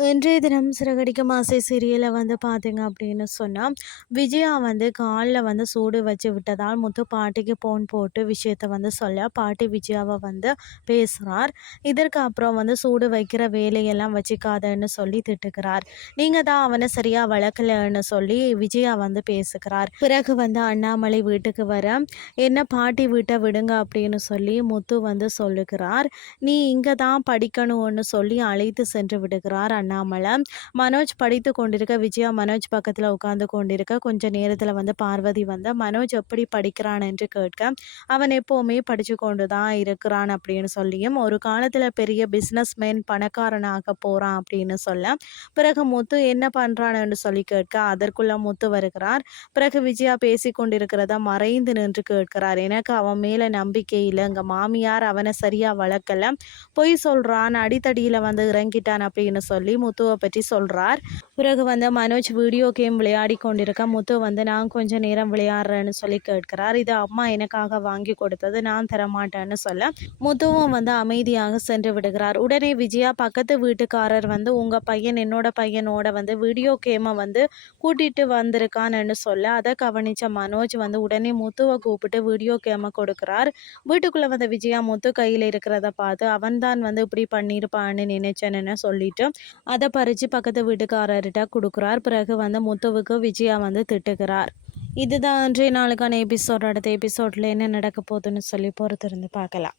இன்றைய தினம் சிறகடிக்கும் ஆசை சீரியலில் வந்து பார்த்தீங்க அப்படின்னு சொன்னால் விஜயா வந்து காலில் வந்து சூடு வச்சு விட்டதால் முத்து பாட்டிக்கு ஃபோன் போட்டு விஷயத்த வந்து சொல்ல பாட்டி விஜயாவை வந்து பேசுகிறார் இதற்கு அப்புறம் வந்து சூடு வைக்கிற வேலையெல்லாம் வச்சுக்காதன்னு சொல்லி திட்டுக்கிறார் நீங்கள் தான் அவனை சரியாக வளர்க்கலன்னு சொல்லி விஜயா வந்து பேசுகிறார். பிறகு வந்து அண்ணாமலை வீட்டுக்கு வர என்ன பாட்டி வீட்டை விடுங்க அப்படின்னு சொல்லி முத்து வந்து சொல்லுகிறார். நீ இங்கே தான் படிக்கணும்னு சொல்லி அழைத்து சென்று விடுகிறார் அண்ணா அண்ணாமலை மனோஜ் படித்து கொண்டிருக்க விஜயா மனோஜ் பக்கத்தில் உட்காந்து கொண்டிருக்க கொஞ்ச நேரத்தில் வந்து பார்வதி வந்து மனோஜ் எப்படி படிக்கிறான்? என்று கேட்க அவன் எப்போவுமே படித்து கொண்டு தான் இருக்கிறான் அப்படின்னு சொல்லியும் ஒரு காலத்தில் பெரிய பிஸ்னஸ் மேன் பணக்காரனாக போகிறான் அப்படின்னு சொல்ல பிறகு முத்து என்ன பண்ணுறான்னு சொல்லி கேட்க அதற்குள்ள முத்து வருகிறார். பிறகு விஜயா பேசி கொண்டிருக்கிறத மறைந்து நின்று கேட்கிறார். எனக்கு அவன் மேலே நம்பிக்கை இல்லை எங்கள் மாமியார் அவனை சரியாக வளர்க்கல. பொய் சொல்கிறான் அடித்தடியில் வந்து இறங்கிட்டான் அப்படின்னு சொல்லி சொல்லி முத்துவை பற்றி சொல்கிறார் பிறகு வந்து மனோஜ் வீடியோ கேம் விளையாடி கொண்டிருக்க முத்து வந்து நான் கொஞ்சம் நேரம் விளையாடுறேன்னு சொல்லி கேட்கிறார். இது அம்மா எனக்காக வாங்கி கொடுத்தது நான் தரமாட்டேன்னு சொல்ல முத்துவும் வந்து அமைதியாக சென்று விடுகிறார். உடனே விஜயா பக்கத்து வீட்டுக்காரர் வந்து உங்கள் பையன் என்னோட பையனோட வந்து வீடியோ கேமை வந்து கூட்டிகிட்டு வந்திருக்கான்னு சொல்ல அதை கவனித்த மனோஜ் வந்து உடனே முத்துவை கூப்பிட்டு வீடியோ கேமை கொடுக்குறார். வீட்டுக்குள்ளே வந்த விஜயா முத்து கையில் இருக்கிறத பார்த்து அவன் தான் வந்து இப்படி பண்ணியிருப்பான்னு நினைச்சேன்னு சொல்லிட்டு அதை பறித்து பக்கத்து வீட்டுக்காரர்கிட்ட கொடுக்குறார். பிறகு வந்து முத்துவுக்கு விஜயா வந்து திட்டுகிறார். இதுதான் அன்றைய நாளுக்கான எபிசோட் அடுத்த எபிசோடில் என்ன நடக்க போகுதுன்னு சொல்லி பொறுத்திருந்து பார்க்கலாம்.